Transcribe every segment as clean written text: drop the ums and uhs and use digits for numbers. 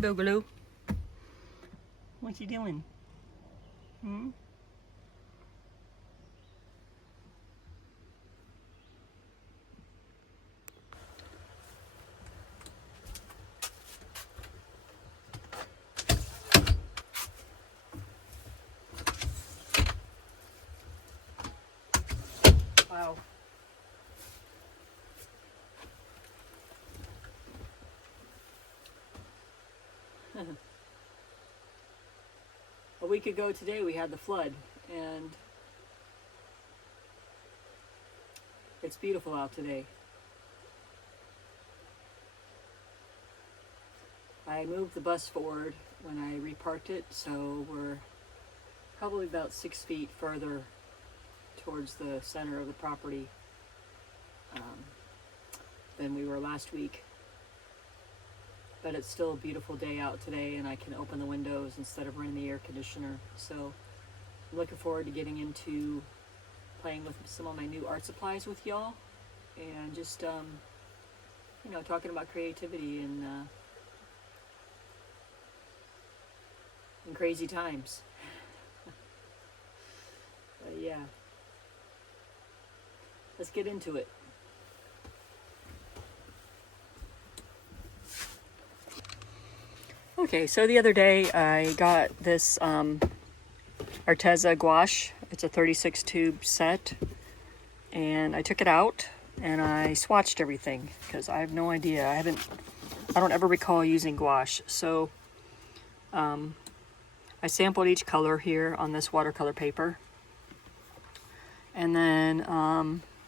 Boogaloo. What you doing? Hmm? Wow. A week ago today we had the flood, and it's beautiful out today. I moved the bus forward when I reparked it, so we're probably about 6 feet further towards the center of the property than we were last week. But it's still a beautiful day out today, and I can open the windows instead of running the air conditioner. So I'm looking forward to getting into playing with some of my new art supplies with y'all, and just you know, talking about creativity and in crazy times. But yeah, let's get into it. Okay, so the other day I got this Arteza Gouache. It's a 36 tube set, and I took it out and I swatched everything because I have no idea. I don't ever recall using gouache. So I sampled each color here on this watercolor paper, and then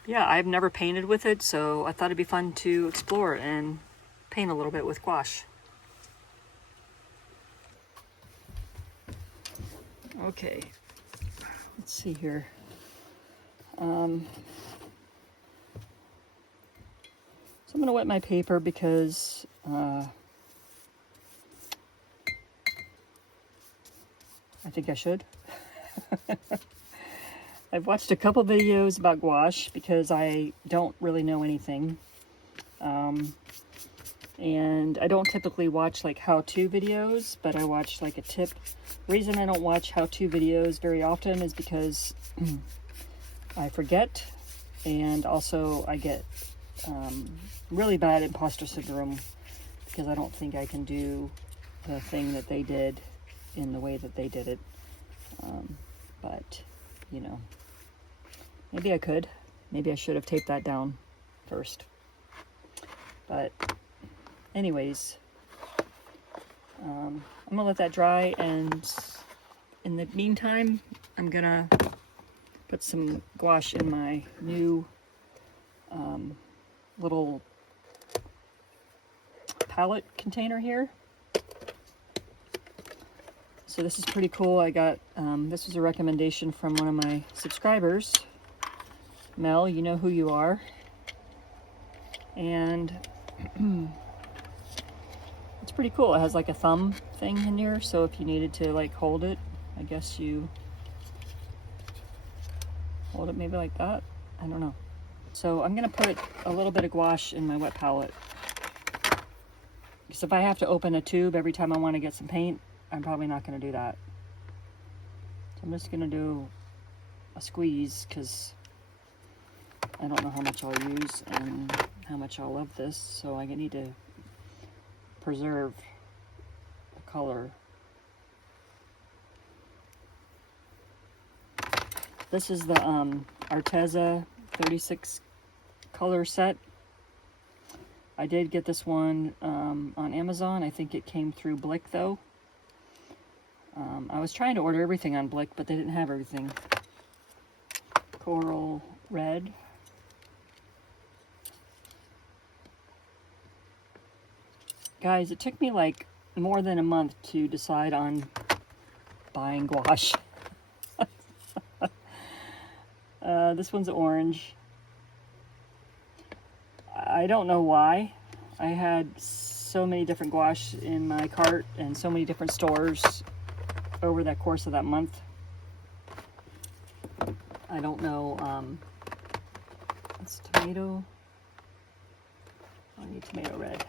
yeah, I've never painted with it, so I thought it'd be fun to explore and paint a little bit with gouache. Okay, let's see here. So I'm going to wet my paper because I think I should. I've watched a couple videos about gouache because I don't really know anything. And I don't typically watch like how-to videos, but I watch like a tip. The reason I don't watch how-to videos very often is because I forget, and also I get really bad imposter syndrome because I don't think I can do the thing that they did in the way that they did it. But, you know, maybe I could. Maybe I should have taped that down first. But anyways, I'm gonna let that dry, and in the meantime, I'm gonna put some gouache in my new little palette container here. So this is pretty cool. I got, this was a recommendation from one of my subscribers. Mel, you know who you are. And it's pretty cool. It has like a thumb thing in here, so if you needed to like hold it, I guess you hold it maybe like that. I don't know. So I'm gonna put a little bit of gouache in my wet palette, because if I have to open a tube every time I want to get some paint, I'm probably not gonna do that. So I'm just gonna do a squeeze because I don't know how much I'll use and how much I'll love this, so I need to preserve the color. This is the Arteza 36 color set. I did get this one on Amazon. I think it came through Blick though. I was trying to order everything on Blick, but they didn't have everything. Coral red. Guys, it took me like more than a month to decide on buying gouache. This one's orange. I don't know why. I had so many different gouache in my cart and so many different stores over the course of that month. I don't know. It's tomato. I need tomato red.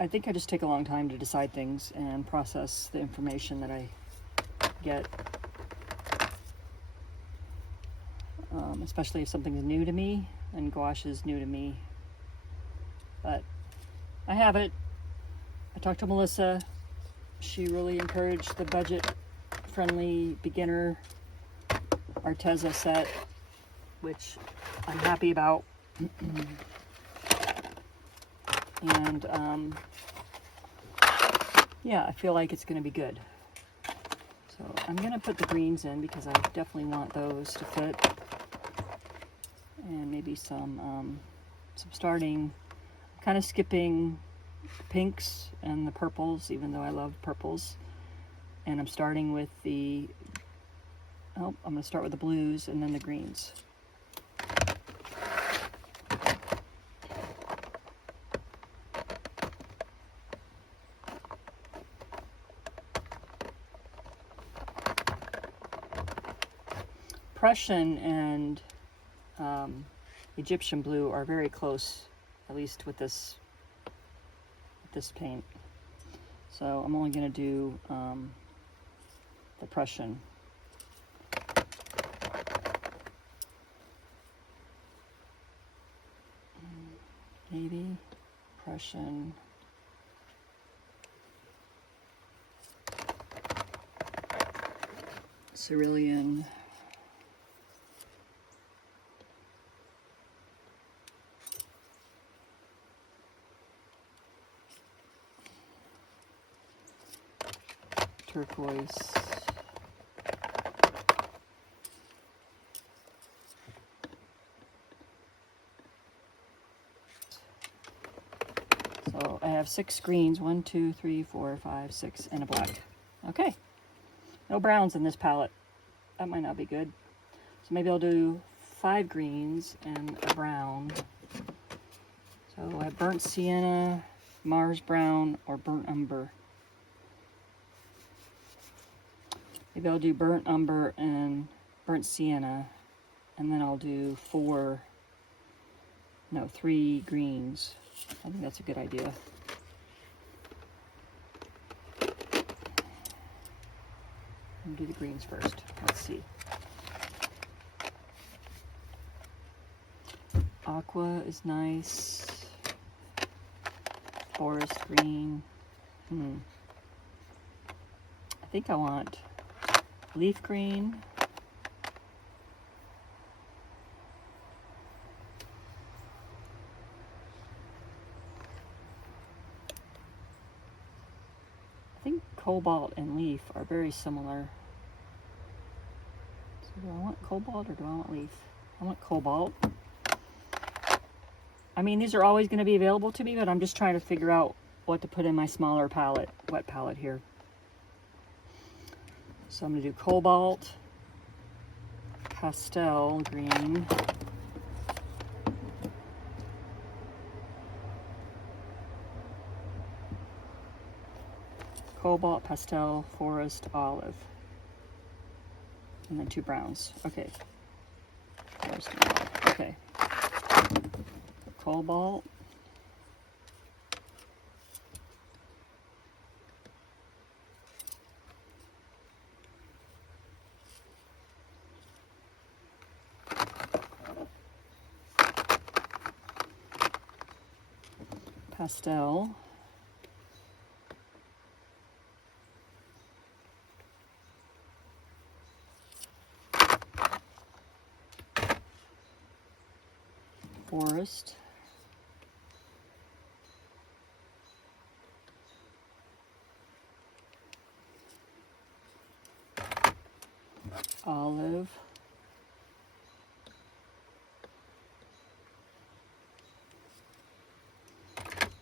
I think I just take a long time to decide things and process the information that I get, especially if something's new to me, and gouache is new to me. But I have it. I talked to Melissa. She really encouraged the budget-friendly beginner Arteza set, which I'm happy about. And yeah, I feel like it's going to be good. So I'm going to put the greens in because I definitely want those to fit. And maybe some starting, kind of skipping pinks and the purples, even though I love purples. And I'm starting with the, I'm going to start with the blues and then the greens. Prussian and Egyptian blue are very close, at least with this paint. So I'm only going to do the Prussian. Maybe Prussian. Cerulean. Turquoise. So I have 6 greens, 1, 2, 3, 4, 5, 6, and a black. Okay. No browns in this palette. That might not be good. So maybe I'll do 5 greens and a brown. So I have burnt sienna, Mars brown, or burnt umber. Maybe I'll do burnt umber and burnt sienna, and then I'll do 3 greens. I think that's a good idea. I'll do the greens first. Let's see. Aqua is nice. Forest green. I think I want leaf green. I think cobalt and leaf are very similar. So do I want cobalt or do I want leaf? I want cobalt. I mean, these are always going to be available to me, but I'm just trying to figure out what to put in my smaller palette, wet palette here. So I'm going to do cobalt, pastel green, cobalt, pastel, forest, olive, and then 2 browns. Okay. Forest and olive. Okay. Cobalt. Pastel. Forest. Olive.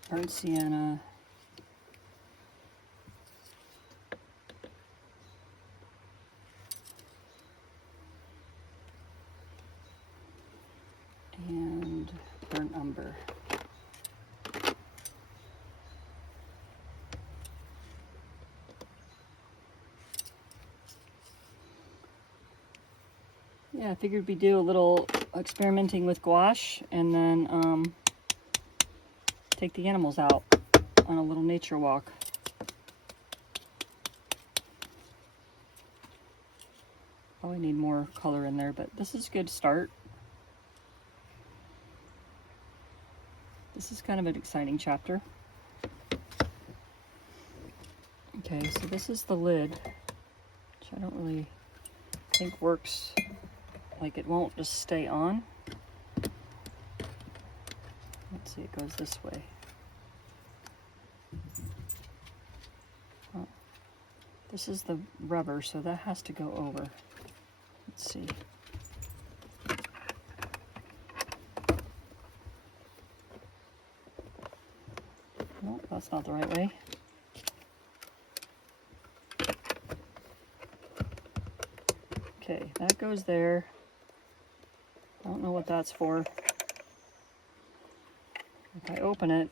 Burnt sienna. And burnt umber. Yeah, I figured we'd do a little experimenting with gouache, and then take the animals out on a little nature walk. Probably need more color in there, but this is a good start. This is kind of an exciting chapter. Okay, so this is the lid, which I don't really think works. Like, it won't just stay on. Let's see, it goes this way. Oh, this is the rubber, so that has to go over. Let's see. Nope, that's not the right way. Okay, that goes there. I don't know what that's for. If I open it,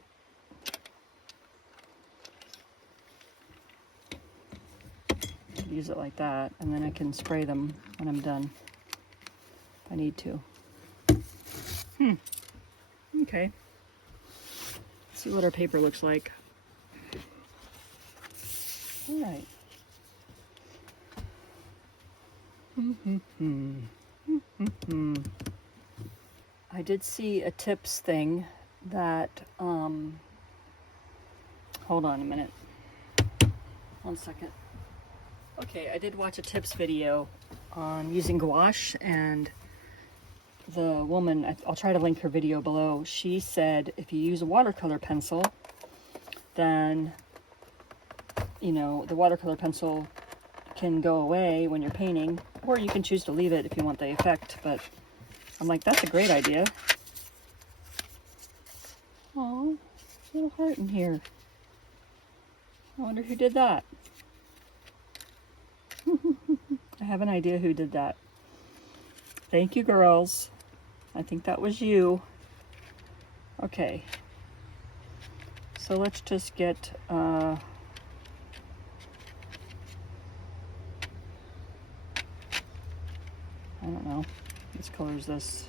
I could use it like that, and then I can spray them when I'm done, if I need to. Okay. Let's see what our paper looks like. All right. I did see a tips thing that, hold on a minute. 1 second. Okay, I did watch a tips video on using gouache, and the woman, I'll try to link her video below, she said if you use a watercolor pencil, then, you know, the watercolor pencil can go away when you're painting, or you can choose to leave it if you want the effect, but I'm like, that's a great idea. Oh, little heart in here. I wonder who did that. I have an idea who did that. Thank you, girls. I think that was you. Okay. So let's just get, I don't know. What color is this?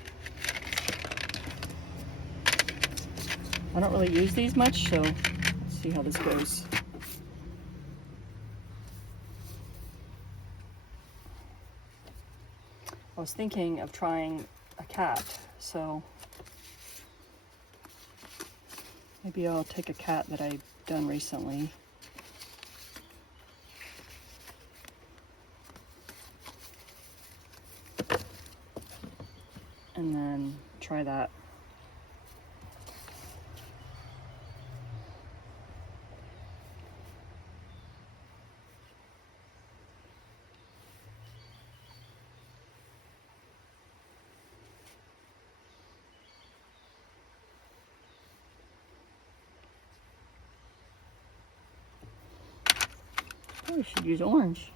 I don't really use these much, so let's see how this goes. I was thinking of trying a cat, so maybe I'll take a cat that I've done recently. And then try that. Probably should use orange.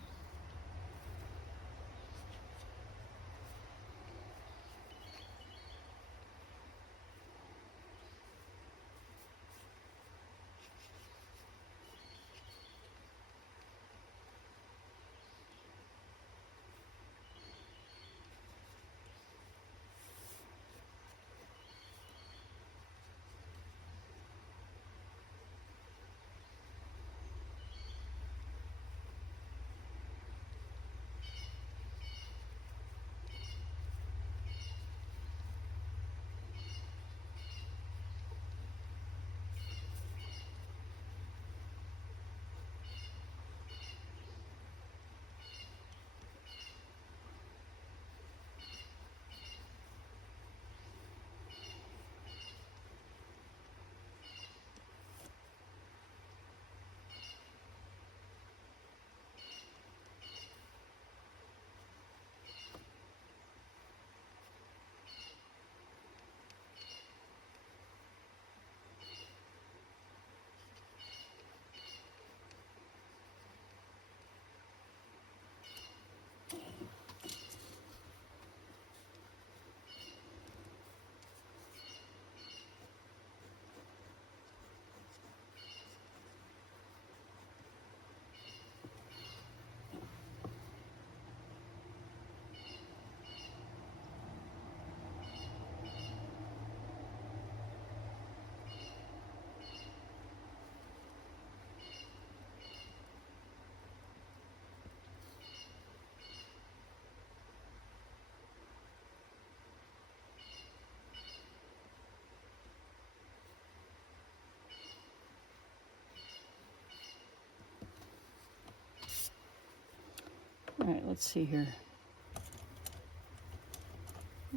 Alright, let's see here.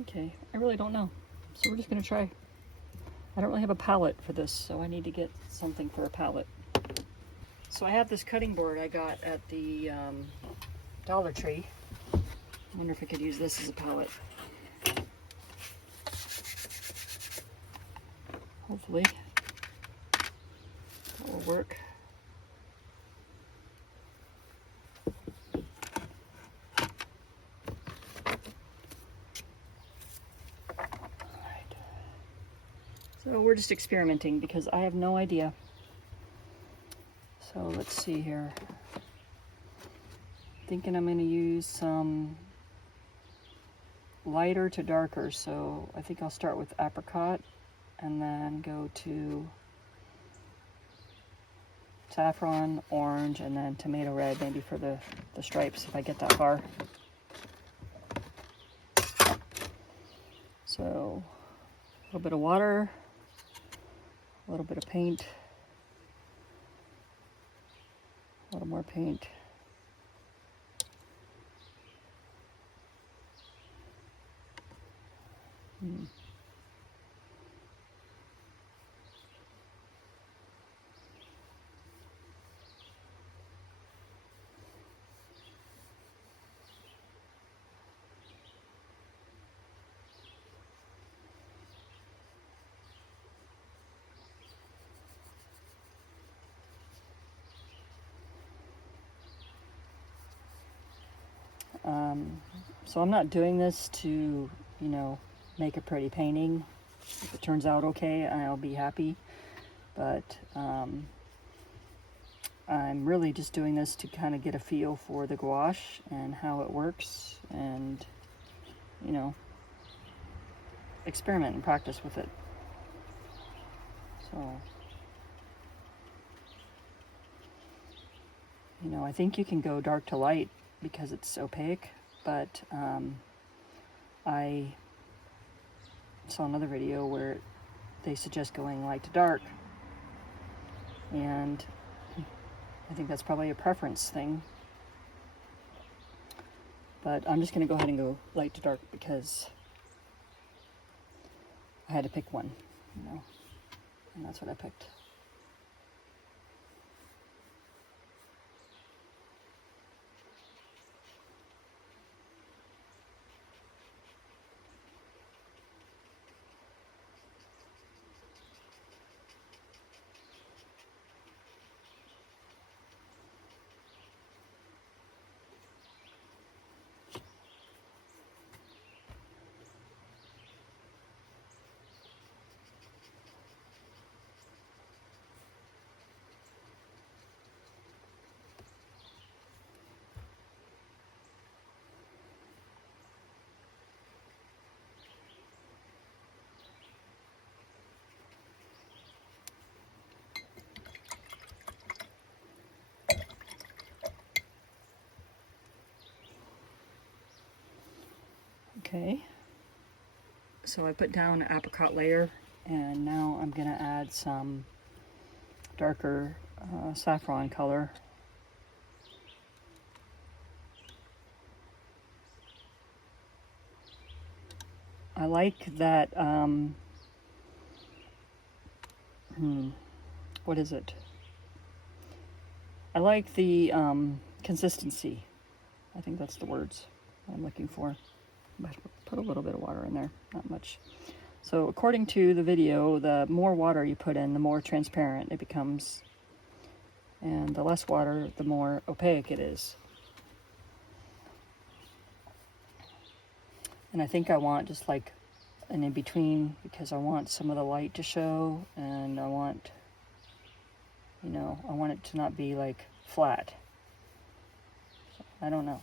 Okay, I really don't know. So we're just going to try. I don't really have a palette for this, so I need to get something for a palette. So I have this cutting board I got at the Dollar Tree. I wonder if I could use this as a palette. Hopefully that will work. So we're just experimenting because I have no idea. So let's see here. Thinking I'm going to use some lighter to darker, so I think I'll start with apricot and then go to saffron, orange, and then tomato red, maybe for the stripes if I get that far. So a little bit of water, a little bit of paint, a little more paint. So I'm not doing this to, you know, make a pretty painting. If it turns out okay, I'll be happy. But I'm really just doing this to kind of get a feel for the gouache and how it works, and, you know, experiment and practice with it. So, you know, I think you can go dark to light because it's opaque, but I saw another video where they suggest going light to dark, and I think that's probably a preference thing, but I'm just going to go ahead and go light to dark because I had to pick one, you know, and that's what I picked. Okay, so I put down an apricot layer, and now I'm going to add some darker saffron color. I like that, what is it? I like the consistency. I think that's the words I'm looking for. Put a little bit of water in there, not much. So according to the video, the more water you put in, the more transparent it becomes, and the less water, the more opaque it is. And I think I want just like an in-between, because I want some of the light to show, and I want, you know, I want it to not be like flat. So, I don't know.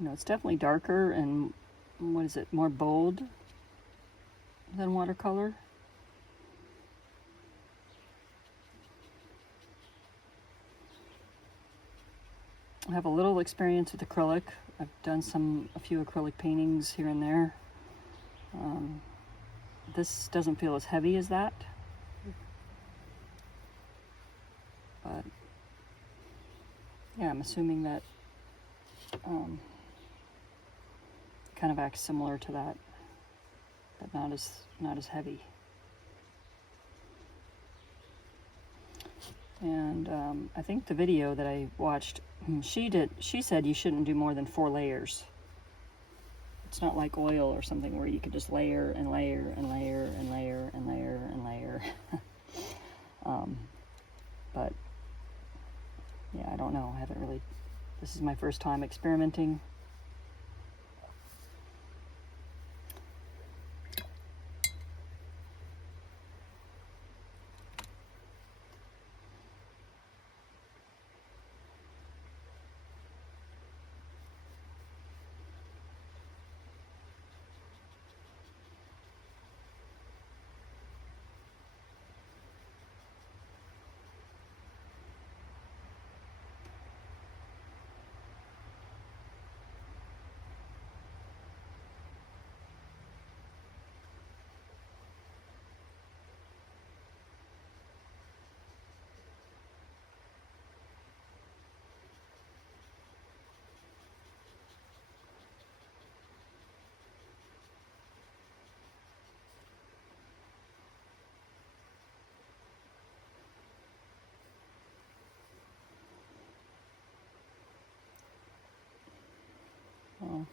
You know, it's definitely darker and, what is it, more bold than watercolor. I have a little experience with acrylic. I've done a few acrylic paintings here and there. This doesn't feel as heavy as that, but yeah, I'm assuming that kind of acts similar to that, but not as heavy. And I think the video that I watched, she said you shouldn't do more than 4 layers. It's not like oil or something where you could just layer and layer and layer and layer and layer and layer. But yeah, I don't know. I haven't really, this is my first time experimenting. Oh.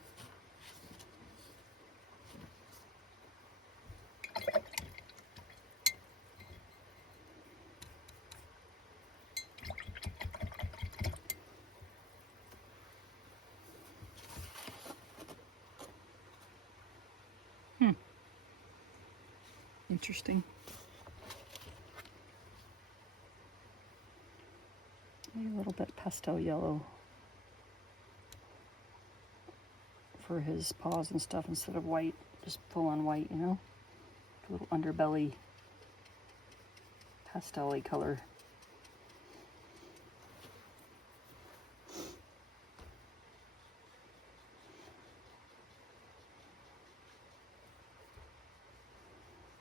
Interesting. Maybe a little bit pastel yellow for his paws and stuff instead of white, just full on white, you know? A little underbelly pastel-y color.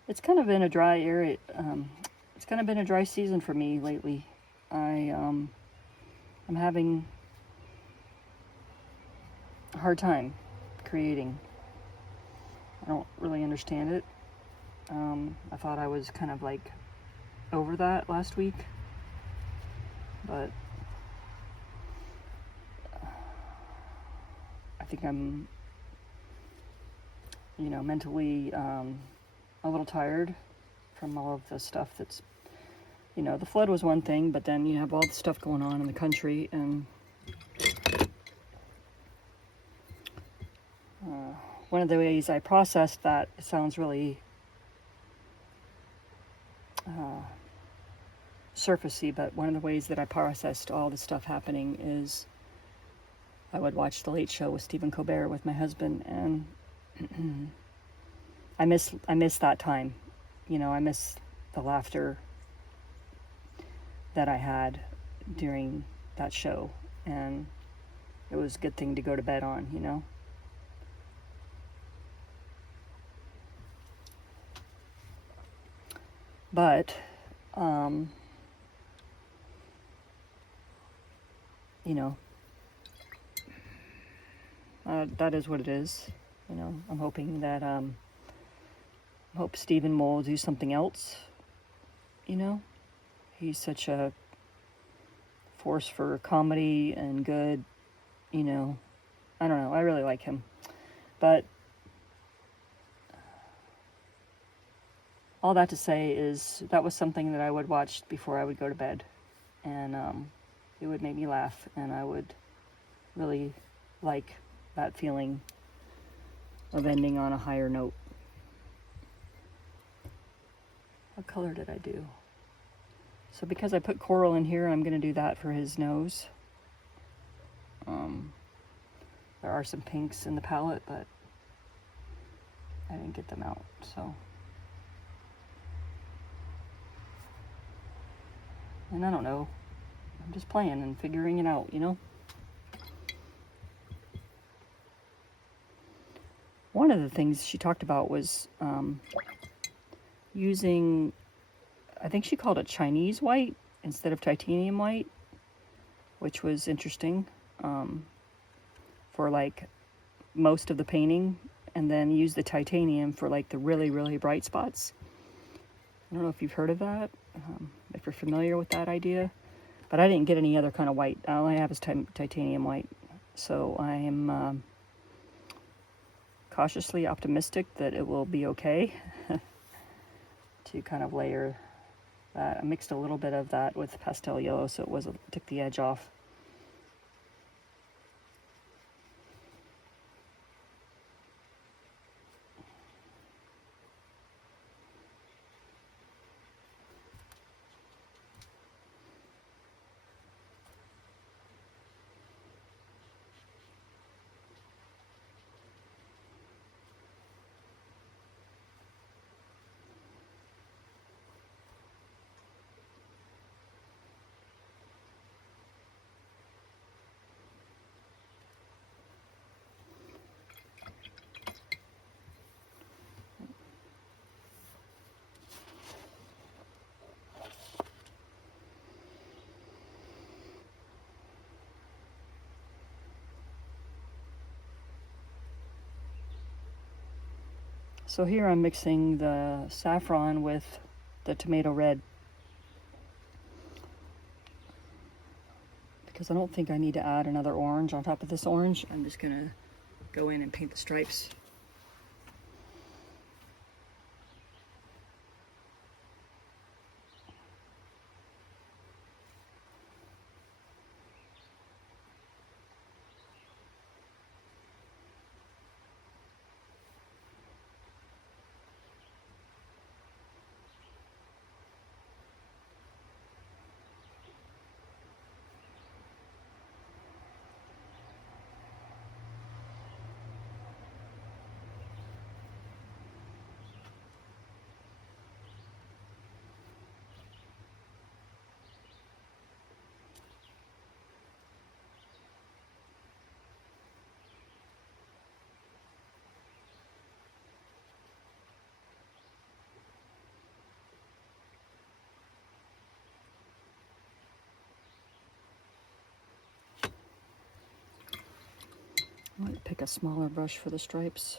It's kind of been a dry area. It's kind of been a dry season for me lately. I'm having a hard time creating. I don't really understand it. I thought I was kind of like over that last week, but I think I'm, you know, mentally a little tired from all of the stuff that's, you know, the flood was one thing, but then you have all the stuff going on in the country, and one of the ways I processed that, it sounds really surfacey, but one of the ways that I processed all the stuff happening is I would watch The Late Show with Stephen Colbert with my husband, and I miss that time. You know, I miss the laughter that I had during that show, and it was a good thing to go to bed on, you know. But you know, that is what it is. You know, I'm hoping that I hope Stephen will do something else. You know, he's such a force for comedy and good. You know, I don't know. I really like him, but all that to say is that was something that I would watch before I would go to bed, and it would make me laugh, and I would really like that feeling of ending on a higher note. What color did I do? So because I put coral in here, I'm going to do that for his nose. There are some pinks in the palette, but I didn't get them out, so. And I don't know. I'm just playing and figuring it out, you know? One of the things she talked about was using, I think she called it Chinese white instead of titanium white, which was interesting, for like most of the painting, and then use the titanium for like the really, really bright spots. I don't know if you've heard of that, if you're familiar with that idea, but I didn't get any other kind of white. All I have is titanium white, so I am cautiously optimistic that it will be okay to kind of layer that. I mixed a little bit of that with pastel yellow, so it took the edge off. So here I'm mixing the saffron with the tomato red, because I don't think I need to add another orange on top of this orange. I'm just gonna go in and paint the stripes. I might pick a smaller brush for the stripes.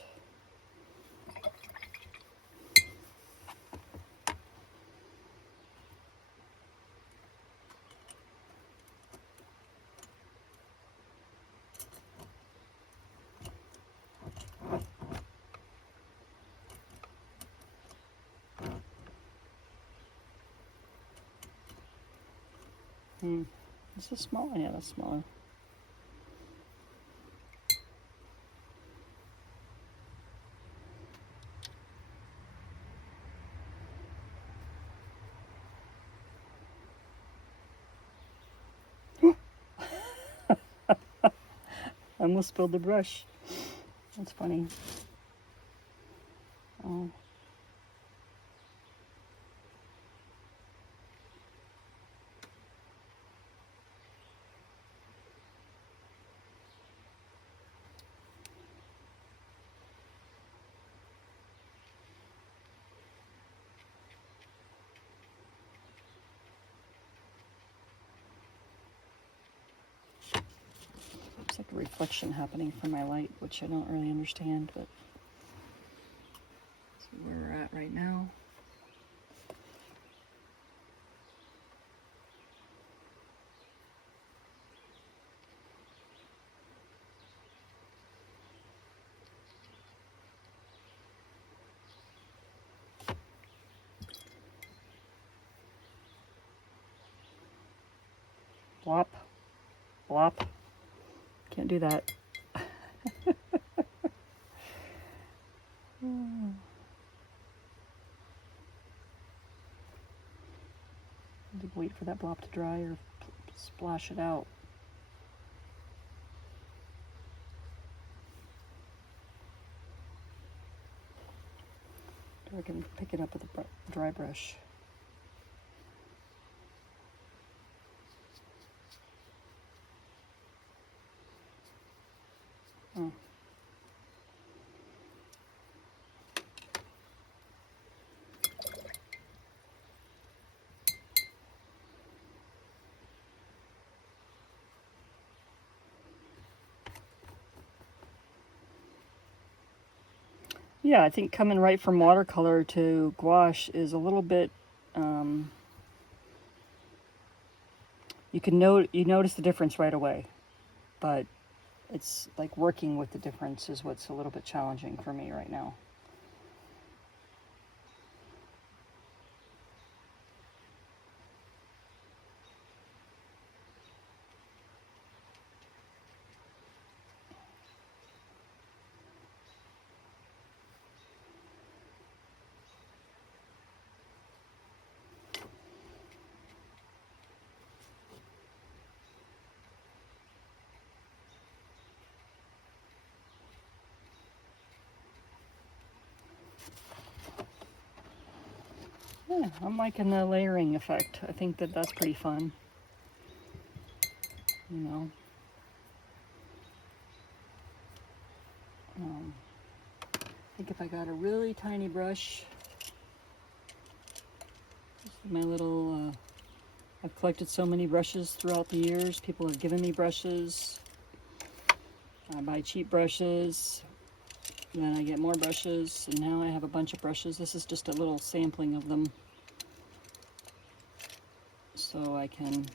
This is small. Yeah, that's smaller. I almost spilled the brush. That's funny. Oh. Looks like a reflection happening from my light, which I don't really understand, but that's where we're at right now. Blop, blop. Can't do that. Wait for that blob to dry or splash it out. can pick it up with a dry brush. Oh. Yeah, I think coming right from watercolor to gouache is a little bit, you notice the difference right away, but it's like working with the difference is what's a little bit challenging for me right now. Yeah, I'm liking the layering effect. I think that that's pretty fun. You know. I think if I got a really tiny brush, this is my little, I've collected so many brushes throughout the years. People have given me brushes. I buy cheap brushes. Then I get more brushes, and now I have a bunch of brushes. This is just a little sampling of them, so I can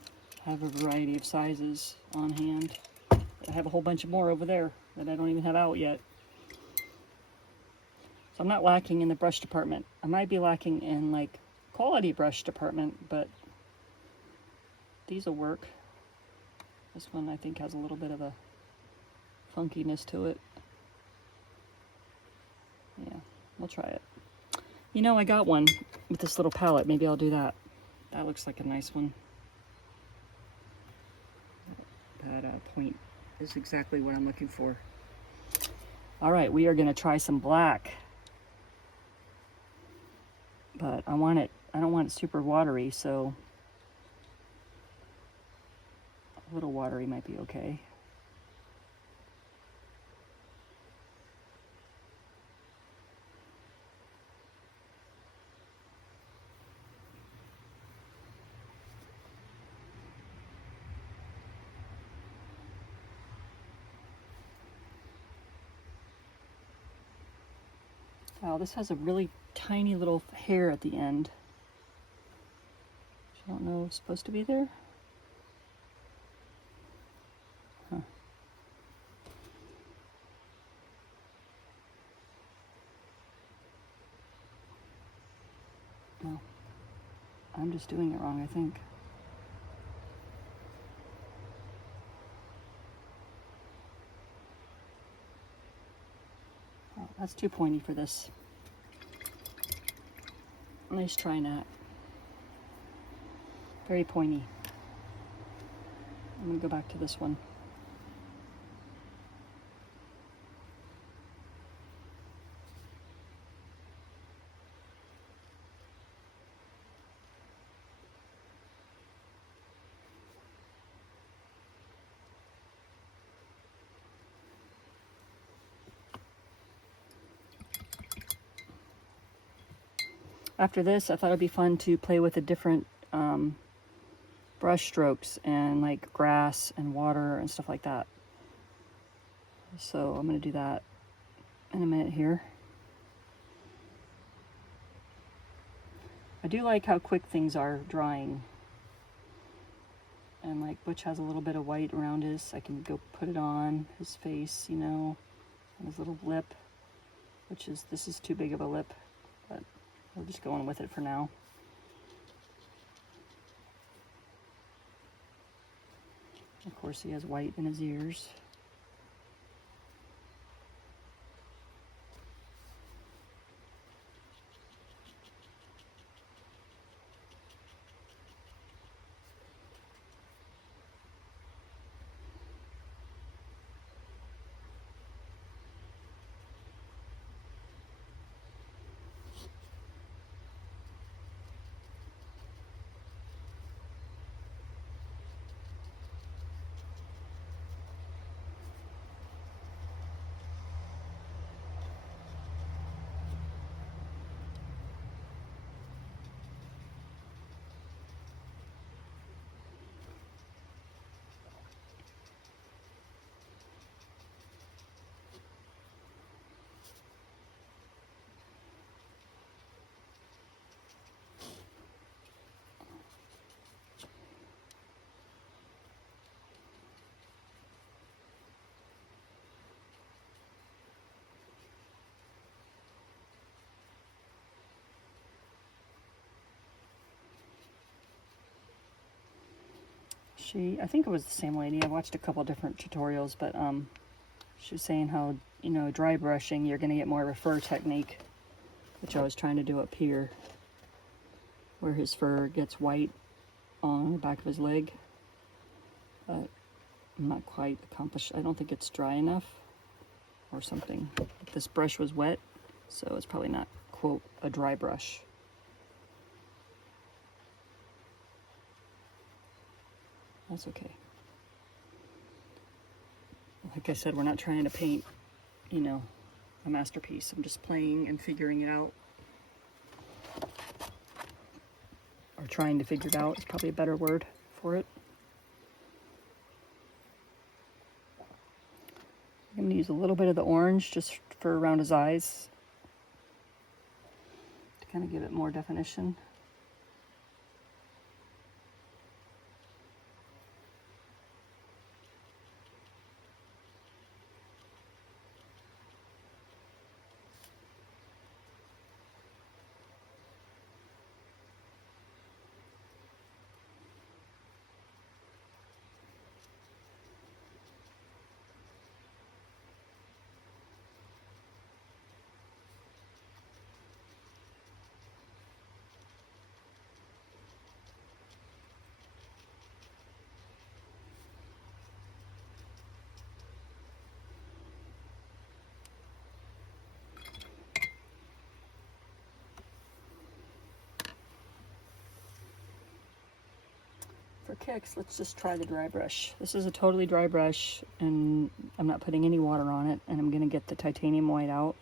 have a variety of sizes on hand. I have a whole bunch of more over there that I don't even have out yet. So I'm not lacking in the brush department. I might be lacking in like quality brush department, but these will work. This one I think has a little bit of a funkiness to it. Yeah, we'll try it. You know, I got one with this little palette. Maybe I'll do that. That looks like a nice one. That point is exactly what I'm looking for. All right, we are going to try some black. But I don't want it super watery, so a little watery might be okay. Oh, this has a really tiny little hair at the end. I don't know, it's supposed to be there? Huh. Well, I'm just doing it wrong, I think. Oh, that's too pointy for this. Nice try, Nat. Very pointy. I'm gonna go back to this one. After this, I thought it'd be fun to play with the different brush strokes and like grass and water and stuff like that. So I'm going to do that in a minute here. I do like how quick things are drying. And like Butch has a little bit of white around his, I can go put it on his face, you know, and his little lip, this is too big of a lip, but we're just going with it for now. Of course, he has white in his ears. I think it was the same lady. I watched a couple different tutorials, but she was saying how, you know, dry brushing, you're going to get more of a fur technique, which I was trying to do up here, where his fur gets white on the back of his leg. I'm not quite accomplished. I don't think it's dry enough or something. This brush was wet, so it's probably not, quote, a dry brush. That's okay. Like I said, we're not trying to paint, you know, a masterpiece. I'm just playing and figuring it out. Or trying to figure it out is probably a better word for it. I'm going to use a little bit of the orange just for around his eyes to kind of give it more definition. For kicks, let's just try the dry brush. This is a totally dry brush, and I'm not putting any water on it, and I'm going to get the titanium white out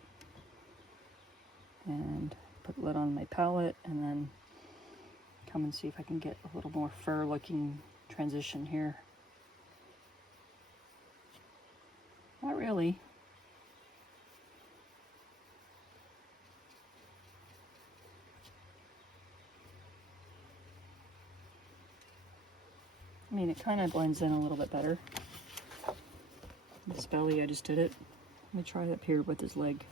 and put the lid on my palette, and then come and see if I can get a little more fur looking transition here. Not really. I mean, it kind of blends in a little bit better. This belly, I just did it. Let me try it up here with his leg.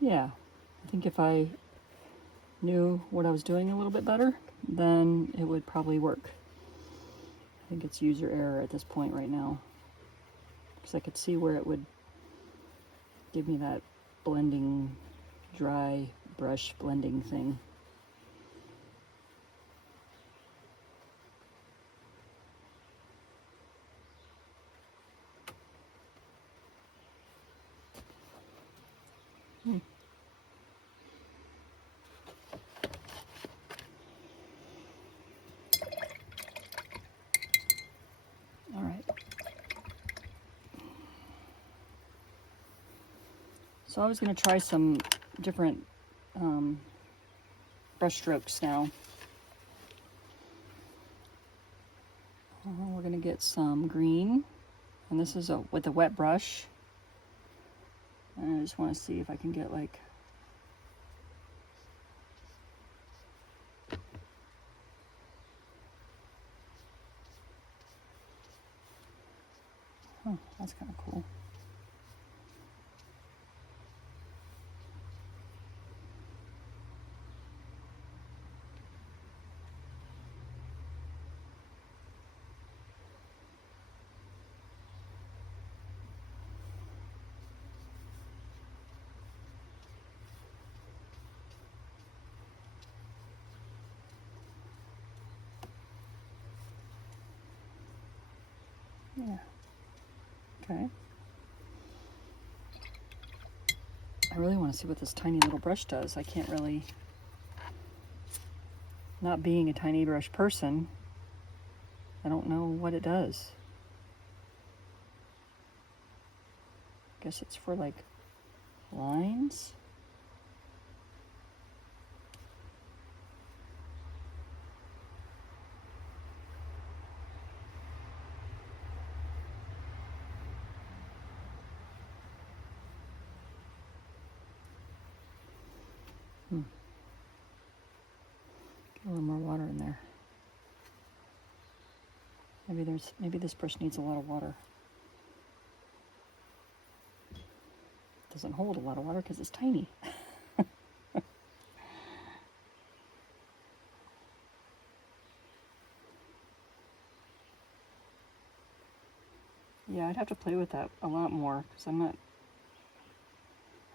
Yeah, I think if I knew what I was doing a little bit better, then it would probably work. I think it's user error at this point right now, because I could see where it would give me that blending, dry brush blending thing. All right. So I was going to try some different brush strokes now. We're going to get some green, and this is with a wet brush. And I just want to see if I can get like that's kind of cool. Yeah. Okay. I really want to see what this tiny little brush does. I can't really, not being a tiny brush person, I don't know what it does. I guess it's for like lines. A little more water in there. Maybe this brush needs a lot of water. It doesn't hold a lot of water because it's tiny. Yeah, I'd have to play with that a lot more because I'm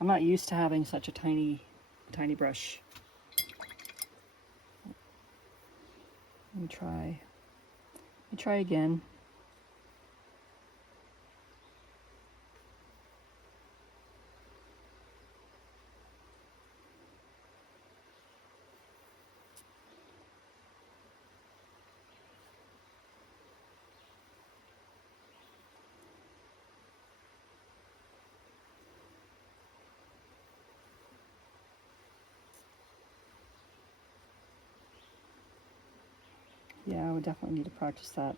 not used to having such a tiny brush. Let me try again. Yeah, I would definitely need to practice that.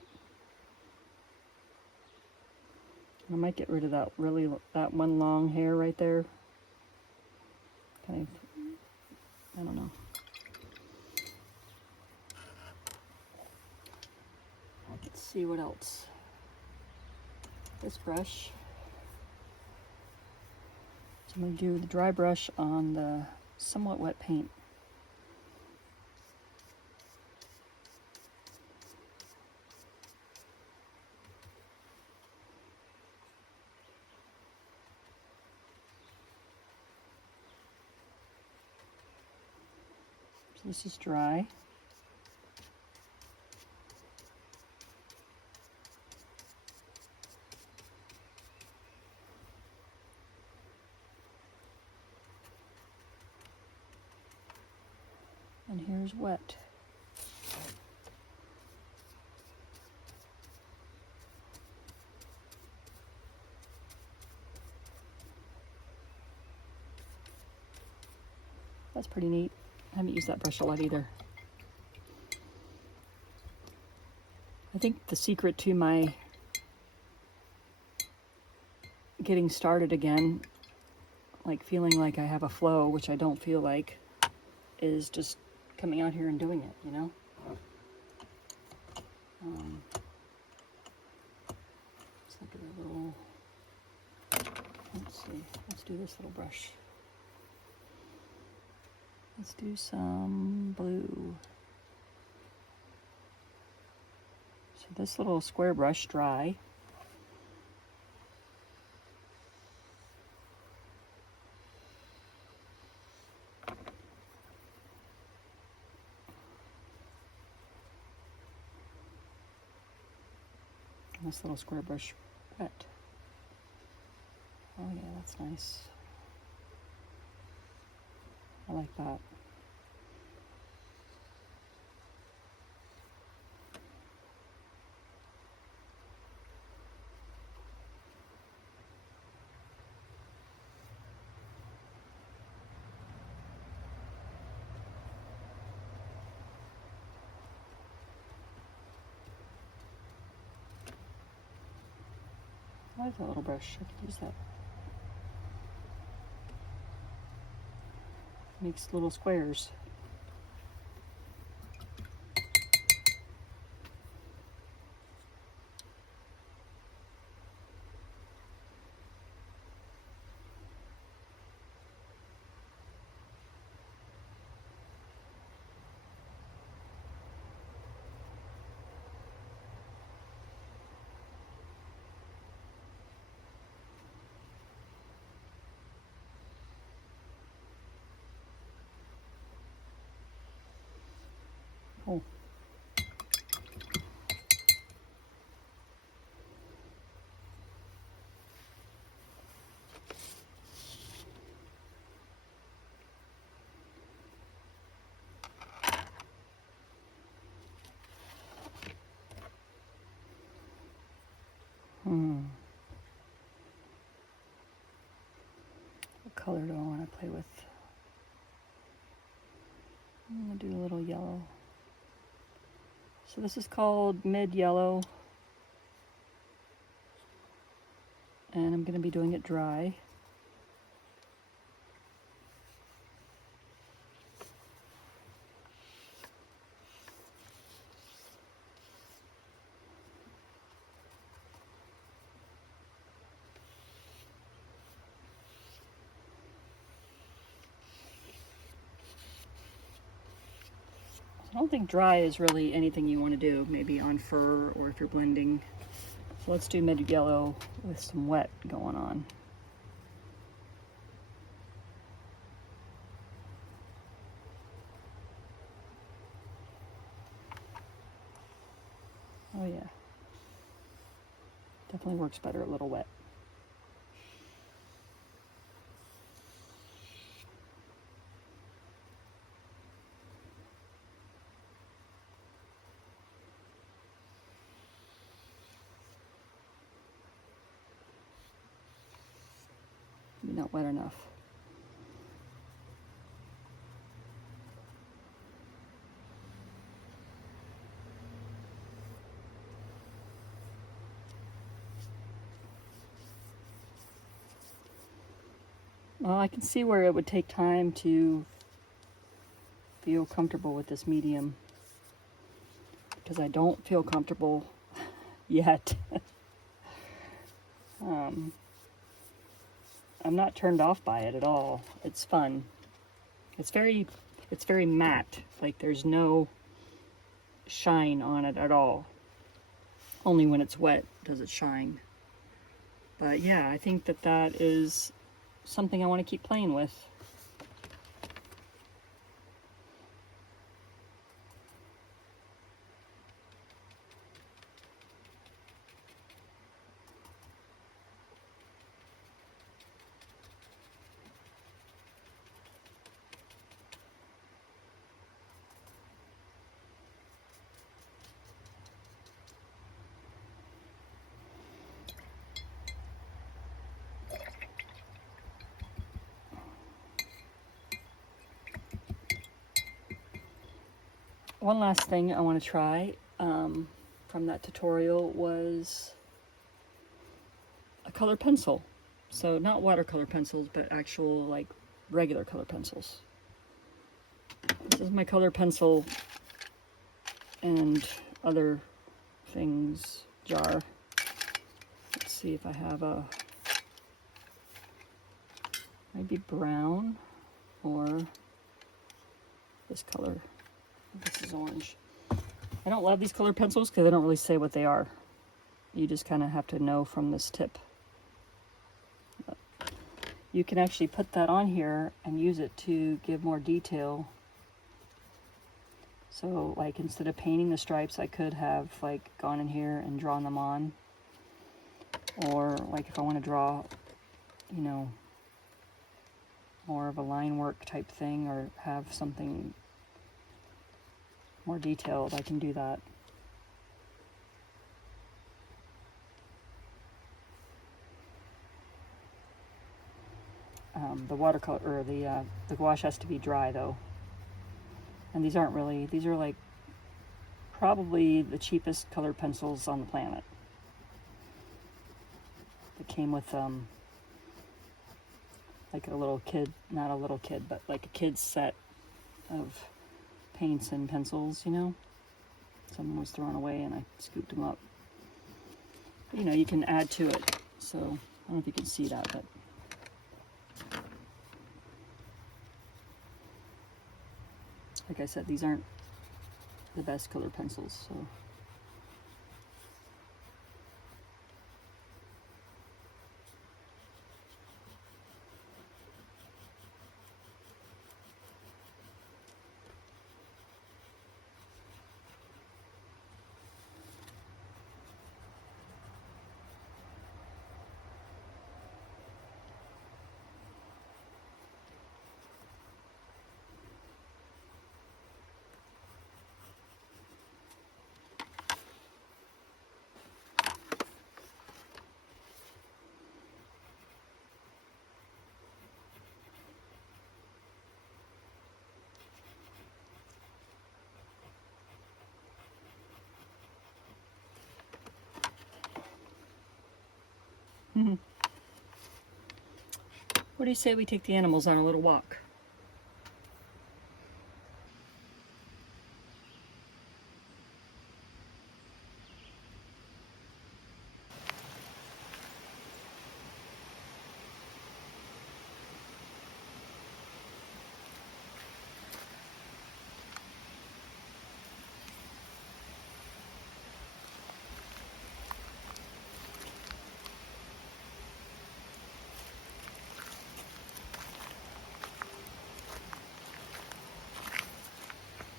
I might get rid of that one long hair right there. Kind of, I don't know. Let's see what else. This brush. So I'm going to do the dry brush on the somewhat wet paint. So this is dry. And here's wet. That's pretty neat. I haven't used that brush a lot either. I think the secret to my getting started again, like feeling like I have a flow, which I don't feel like, is just coming out here and doing it, you know? Let's look at a little, let's see, let's do this little brush. Let's do some blue. So this little square brush, dry. And this little square brush, wet. Oh yeah, that's nice. I like that. I like that little brush. I could use that. Makes little squares. Oh. What color do I want to play with? I'm going to do a little yellow. So this is called mid yellow. And I'm going to be doing it dry. I don't think dry is really anything you want to do, maybe on fur or if you're blending. So let's do mid yellow with some wet going on. Oh yeah, definitely works better a little wet. Maybe not wet enough. Well, I can see where it would take time to feel comfortable with this medium, because I don't feel comfortable yet. I'm not turned off by it at all. It's fun. It's very matte. Like there's no shine on it at all. Only when it's wet does it shine. But yeah, I think that that is something I want to keep playing with. One last thing I want to try from that tutorial was a color pencil. So not watercolor pencils, but actual like regular color pencils. This is my color pencil and other things jar. Let's see if I have a maybe brown or this color. This is orange. I don't love these color pencils because they don't really say what they are. You just kind of have to know from this tip. But you can actually put that on here and use it to give more detail. So like instead of painting the stripes, I could have like gone in here and drawn them on. Or like if I want to draw, you know, more of a line work type thing or have something more detailed, I can do that. The watercolor or the gouache has to be dry though, and these aren't really. These are like probably the cheapest colored pencils on the planet. It came with like a little kid, not a little kid, but like a kid's set of paints and pencils, you know. Someone was throwing away and I scooped them up. But, you know, you can add to it. So I don't know if you can see that, but like I said, these aren't the best color pencils, so what do you say we take the animals on a little walk?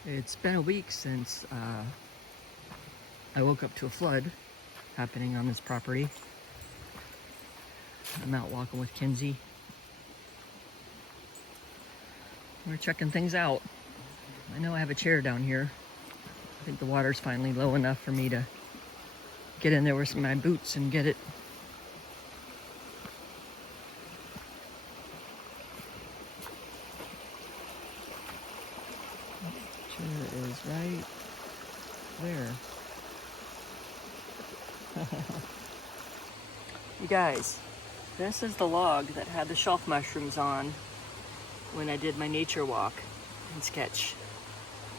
It's been a week since I woke up to a flood happening on this property. I'm out walking with Kinzie. We're checking things out. I know I have a chair down here. I think the water's finally low enough for me to get in there with my boots and get it. Chair is right there. You guys, this is the log that had the shelf mushrooms on when I did my nature walk and sketch.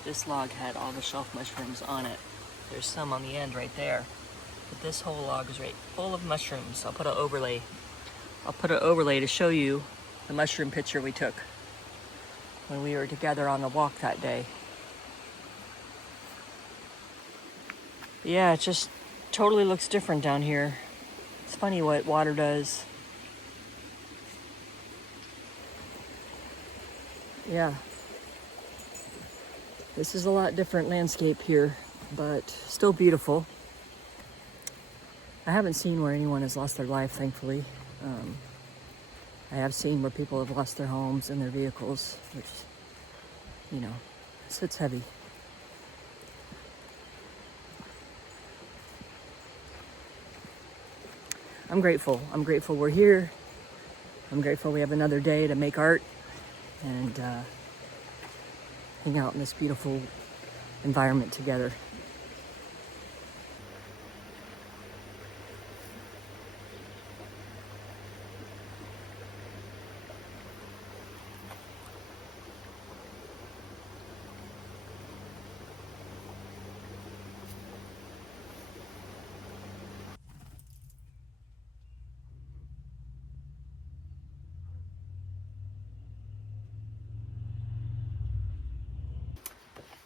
This log had all the shelf mushrooms on it. There's some on the end right there. But this whole log is right full of mushrooms. I'll put an overlay. I'll put an overlay to show you the mushroom picture we took when we were together on the walk that day. But yeah, it just totally looks different down here. It's funny what water does. Yeah. This is a lot different landscape here, but still beautiful. I haven't seen where anyone has lost their life, thankfully. I have seen where people have lost their homes and their vehicles, which, you know, it's heavy. I'm grateful. I'm grateful we're here. I'm grateful we have another day to make art and hang out in this beautiful environment together.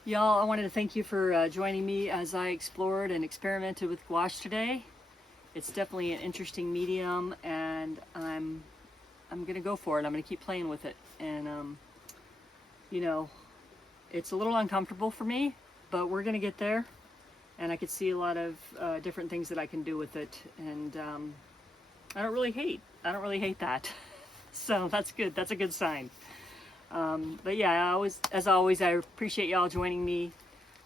Y'all, I wanted to thank you for joining me as I explored and experimented with gouache today. It's definitely an interesting medium, and I'm gonna go for it. I'm gonna keep playing with it, and you know, it's a little uncomfortable for me, but we're gonna get there. And I could see a lot of different things that I can do with it, and I don't really hate that. So that's good. That's a good sign. But yeah, as always, I appreciate y'all joining me.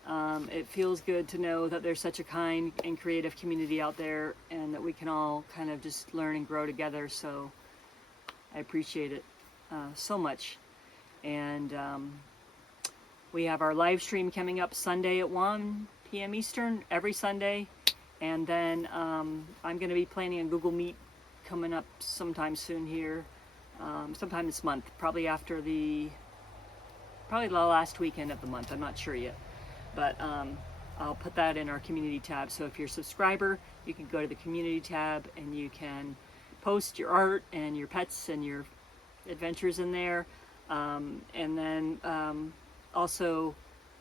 It feels good to know that there's such a kind and creative community out there, and that we can all kind of just learn and grow together. So I appreciate it so much. And we have our live stream coming up Sunday at 1 p.m. Eastern, every Sunday. And then I'm going to be planning on Google Meet coming up sometime soon here. Sometime this month, probably the last weekend of the month. I'm not sure yet, but I'll put that in our community tab. So if you're a subscriber, you can go to the community tab and you can post your art and your pets and your adventures in there. And then also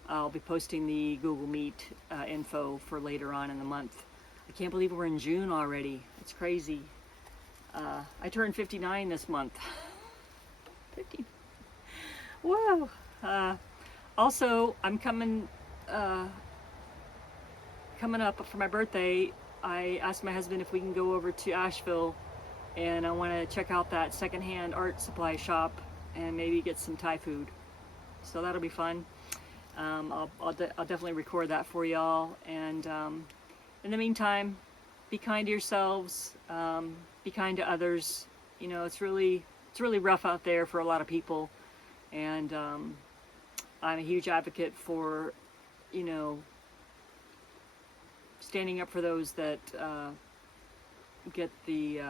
I'll be posting the Google Meet info for later on in the month. I can't believe we're in June already. It's crazy. I turned 59 this month. 50. Whoa. Also, I'm coming up for my birthday. I asked my husband if we can go over to Asheville, and I want to check out that secondhand art supply shop and maybe get some Thai food. So that'll be fun. I'll definitely record that for y'all. And in the meantime, be kind to yourselves. Be kind to others. You know, it's really rough out there for a lot of people, and I'm a huge advocate for, you know, standing up for those that get the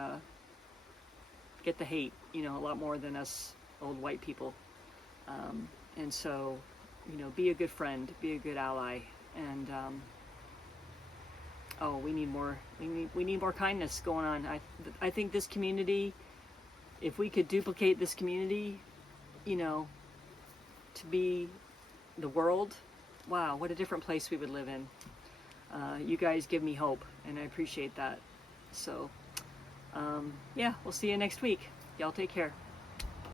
hate, you know, a lot more than us old white people. And so, you know, be a good friend, be a good ally, and oh, we need more. We need more kindness going on. I think this community, if we could duplicate this community, you know, to be the world, wow, what a different place we would live in. You guys give me hope, and I appreciate that. So, yeah, we'll see you next week. Y'all take care.